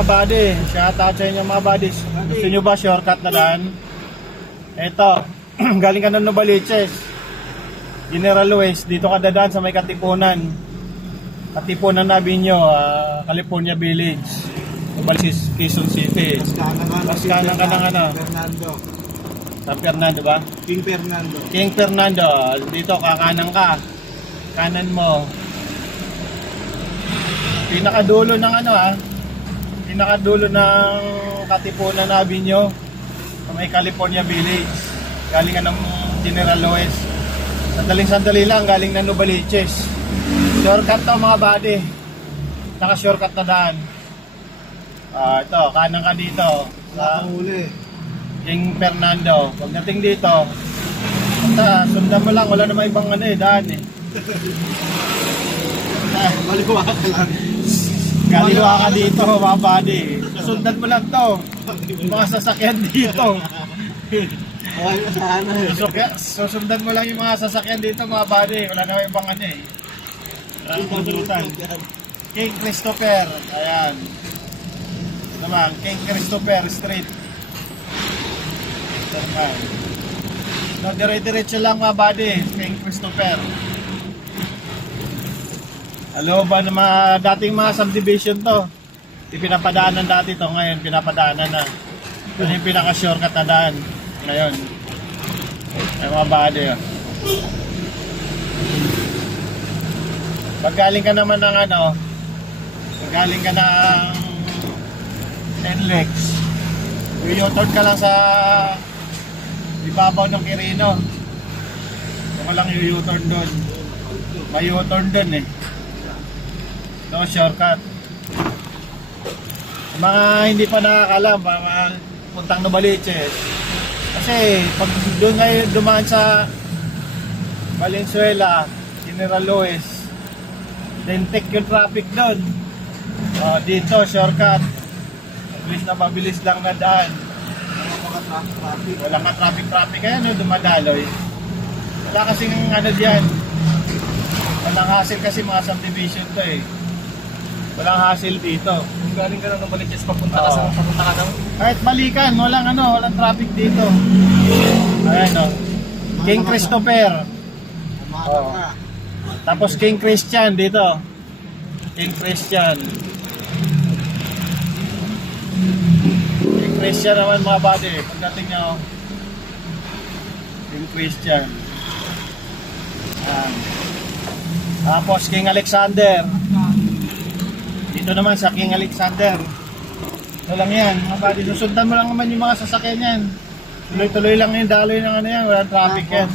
mga buddy. Shout out sa inyo mga buddies. Gusto nyo ba shortcut na daan? Eto, galing ka ng Novaliches, General Luis, dito ka dadaan sa may Katipunan. Katipunan na Binyo, California Village, Novaliches, Quezon City. Mas kanan ka ng ano? Fernando. San Fernando ba? King Fernando. King Fernando, dito kakanan ka. Kanan mo. Pinakadulo ng ano pinakadulo ng Katipunan na Binyo, sa may California Village. Galing ka ng General Luis. Sandaling-sandali lang, galing ng Novaliches. Shortcut to mga buddy. Naka-shortcut na daan. Ito, kanan ka dito sa Huli. King Fernando. Pagdating dito, sundan mo lang, wala namang ibang daan eh. Baliwa ka lang. Kaliwa ka dito mga buddy. Sundan mo lang to. Yung mga sasakyan dito. Okay na sana eh. Susundan mo lang yung mga sasakyan dito mga buddy. Wala namang ibang eh. King Christopher. Ayan. Naman, King Christopher Street. Naman. So, dire-diretso lang mga buddy. King Christopher. Alo ba na dating mga subdivision to? Ipinapadaanan dati to, ngayon pinapadaanan na. Ito yung pinaka-shortcut na daan. Ngayon. Ay mga buddy. Pag galing ka naman ng pag galing ka ng NLEX, u-turn ka lang sa ibabaw ng Quirino. Kung lang u-turn doon. May u-turn doon eh. No, shortcut. Mga hindi pa nakakalam, mga puntang Novaliches. Kasi pag doon ngayon dumaan sa Valenzuela, General Luis, then take yung traffic doon. Dito, shortcut. Mabilis lang na daan. Wala ka traffic. Ayan, dumadaloy. Wala kasing diyan. Walang hassle kasi mga subdivision to eh. Walang hassle dito. Kung galing ka na ng Baliches, papunta ka daw. Kahit balikan, walang traffic dito. Ayan King Christopher. Umakap ka. Tapos King Christian dito. King Christian. King Christian naman mga buddy. Pagdating nyo, King Christian. Ayan. Tapos King Alexander. Dito naman sa King Alexander. Ito lang yan. Mga buddy, susundan mo lang naman yung mga sasakyan yan. Tuloy-tuloy lang yung daloy ng yan. Walang traffic yan.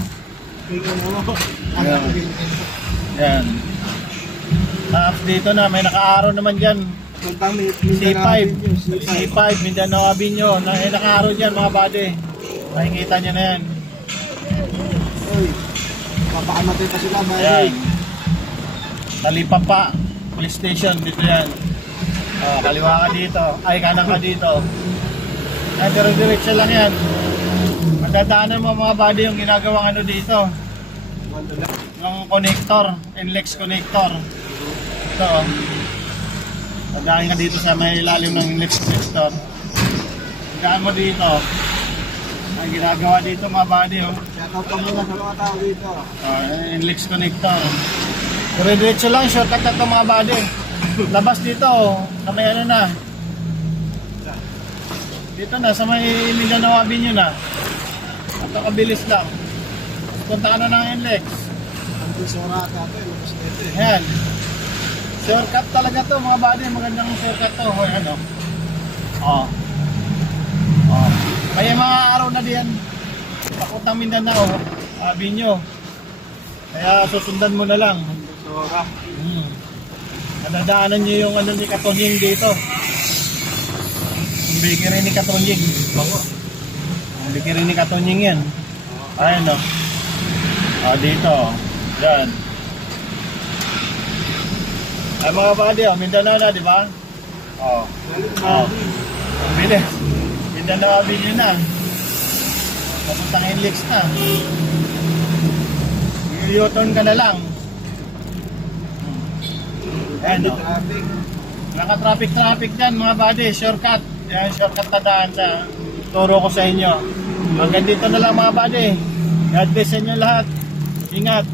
Yan. Tapos dito na, may naka-araw naman dyan. C5. C5, Mindanao Avenue. Naka-araw dyan mga buddy. Makikita nyo na yan. Uy, papakamatay pa sila. Ayan. Talipapa. Police station, dito yan. Kaliwa ka dito. Ay, kanan ka dito. Yan, dire-diretso lang yan. Madadaanan mo mga buddy yung ginagawang dito. Yung connector, NLEX connector. Ito. Madaan ka dito sa may ilalim ng NLEX connector. Pagkaan mo dito. Ang ginagawa dito mga buddy. Shoutout ka muna sa mga tao dito. NLEX connector. Dire-diretso lang, shortcut na ito mga buddy. Labas dito, na may na. Dito na, sa may Mindanao Avenue na. Ito kabilis lang. Punta ka na ng NLEX. Ang pisora at ito, labas dito eh. Ayan. Shortcut talaga to mga buddy. Magandang shortcut to. May mga araw na diyan. Papuntang Mindanao Avenue. Kaya susundan mo na lang. Pisora. Nadadaanan nyo yung ni Katonying dito. Yung bakery ni Katonying. Bango. Yung bakery ni Katonying yan. Ayan dito. Yan. Ay mga buddy, Mindanao na, di ba? Bilis. Mindanao Avenue na. Papuntang NLEX na. U-turn ka na lang. Ayan Traffic. Naka-traffic dyan mga buddy, shortcut. Yan, shortcut na daan sa turo ko sa inyo. Hanggang dito na lang mga buddy. God bless sa inyo lahat. Ingat.